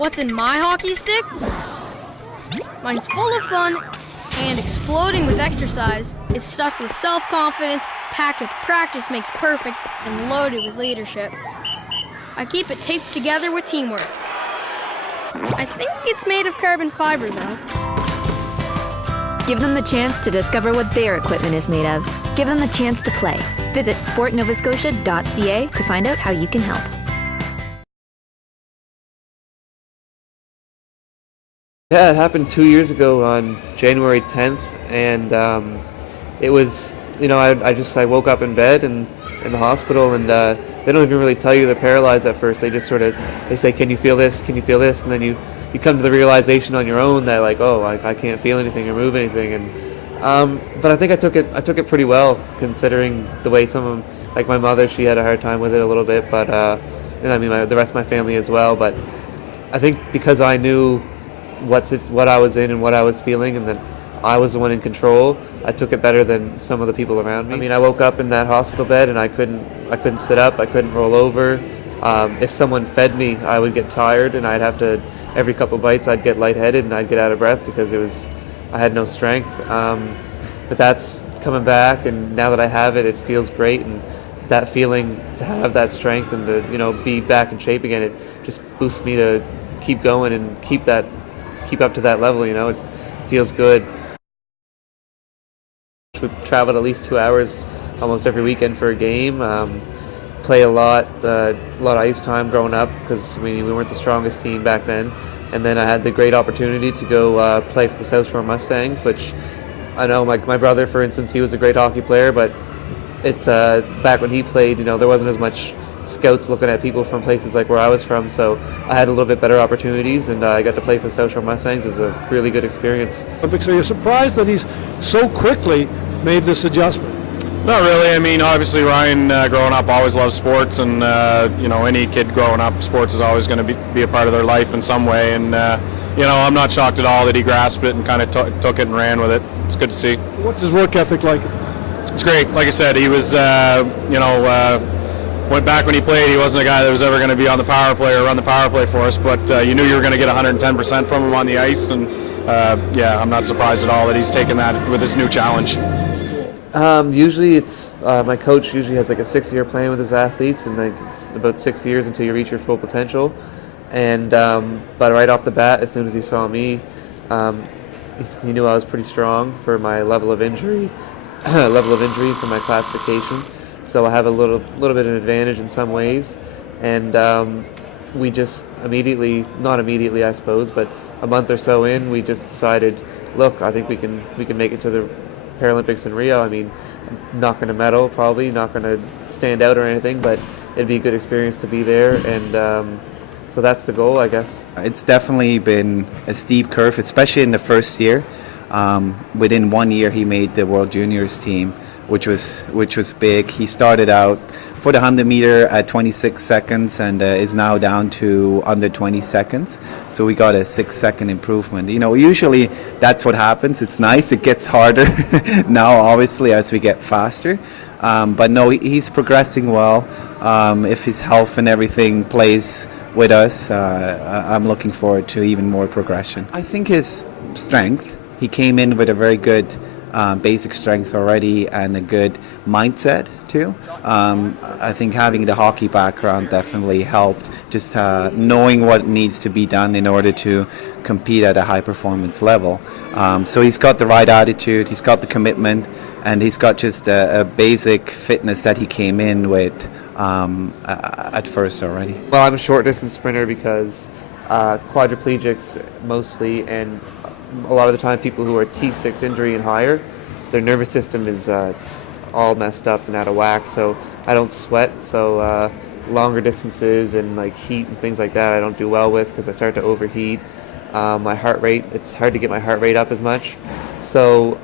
What's in my hockey stick? Mine's full of fun and exploding with exercise. It's stuffed with self-confidence, packed with practice makes perfect, and loaded with leadership. I keep it taped together with teamwork. I think it's made of carbon fiber, though. Give them the chance to discover what their equipment is made of. Give them the chance to play. Visit sportnovascotia.ca to find out how you can help. Yeah, it happened 2 years ago on January 10th, and it was, I woke up in bed and in the hospital, and they don't even really tell you they're paralyzed at first. They just they say, can you feel this? Can you feel this? And then you come to the realization on your own that like, oh, I can't feel anything or move anything. And but I think I took it pretty well, considering the way some of them, like my mother, she had a hard time with it a little bit, but and I mean the rest of my family as well. But I think because I knew what I was in and what I was feeling, and that I was the one in control, I took it better than some of the people around me. I mean, I woke up in that hospital bed and I couldn't sit up, I couldn't roll over. If someone fed me, I would get tired, and I'd have to, every couple bites I'd get lightheaded and I'd get out of breath because I had no strength. But that's coming back, and now that I have it, it feels great, and that feeling to have that strength and to be back in shape again, it just boosts me to keep going and keep up to that level. It feels good. We traveled at least 2 hours almost every weekend for a game. Play a lot of ice time growing up because we weren't the strongest team back then. And then I had the great opportunity to go play for the South Shore Mustangs, which I know my brother, for instance, he was a great hockey player, but back when he played, there wasn't as much scouts looking at people from places like where I was from, so I had a little bit better opportunities, and I got to play for South Shore Mustangs. It was a really good experience. So you're surprised that he's so quickly made this adjustment? Not really. I mean, obviously Ryan, growing up, always loved sports, and any kid growing up, sports is always going to be a part of their life in some way, and I'm not shocked at all that he grasped it and kind of took it and ran with it. It's good to see. What's his work ethic like? It's great. Like I said, he was, went back when he played, he wasn't a guy that was ever going to be on the power play or run the power play for us, but you knew you were going to get 110% from him on the ice, and I'm not surprised at all that he's taken that with his new challenge. Usually it's my coach usually has like a 6-year plan with his athletes, and like it's about 6 years until you reach your full potential. And but right off the bat, as soon as he saw me, he knew I was pretty strong for my level of injury for my classification. So I have a little bit of an advantage in some ways, and we just not immediately I suppose, but a month or so in, we just decided, look, I think we can make it to the Paralympics in Rio. I mean, I'm not going to medal, probably not going to stand out or anything, but it'd be a good experience to be there, and so that's the goal, I guess. It's definitely been a steep curve, especially in the first year. Within 1 year, he made the World Juniors team, which was big. He started out for the 100 meter at 26 seconds and is now down to under 20 seconds. So we got a 6-second improvement. Usually that's what happens. It's nice. It gets harder now, obviously, as we get faster. But no, he's progressing well. If his health and everything plays with us, I'm looking forward to even more progression. I think his strength, he came in with a very good basic strength already and a good mindset too. I think having the hockey background definitely helped, just knowing what needs to be done in order to compete at a high performance level. So he's got the right attitude, he's got the commitment, and he's got just a basic fitness that he came in with at first already. Well, I'm a short distance sprinter because quadriplegics mostly, and a lot of the time people who are T6 injury and higher, their nervous system is it's all messed up and out of whack, so I don't sweat, so longer distances and like heat and things like that I don't do well with because I start to overheat. My heart rate, it's hard to get my heart rate up as much, so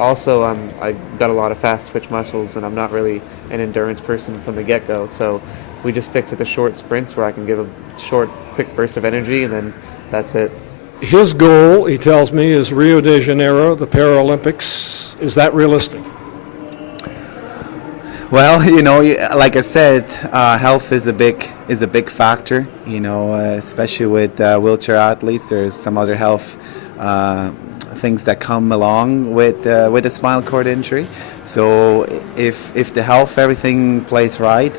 also I got a lot of fast twitch muscles, and I'm not really an endurance person from the get-go, so we just stick to the short sprints where I can give a short quick burst of energy, and then that's it. His goal, he tells me, is Rio de Janeiro, the Paralympics. Is that realistic? Well, like I said, health is a big factor. Especially with wheelchair athletes. There's some other health things that come along with a spinal cord injury. So if the health, everything plays right,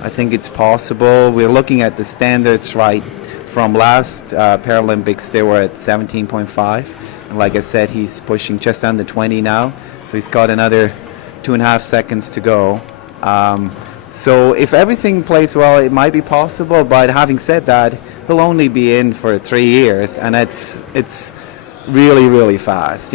I think it's possible. We're looking at the standards right from last Paralympics. They were at 17.5, and like I said, he's pushing just under 20 now. So he's got another 2.5 seconds to go. So if everything plays well, it might be possible. But having said that, he'll only be in for 3 years, and it's really, really fast.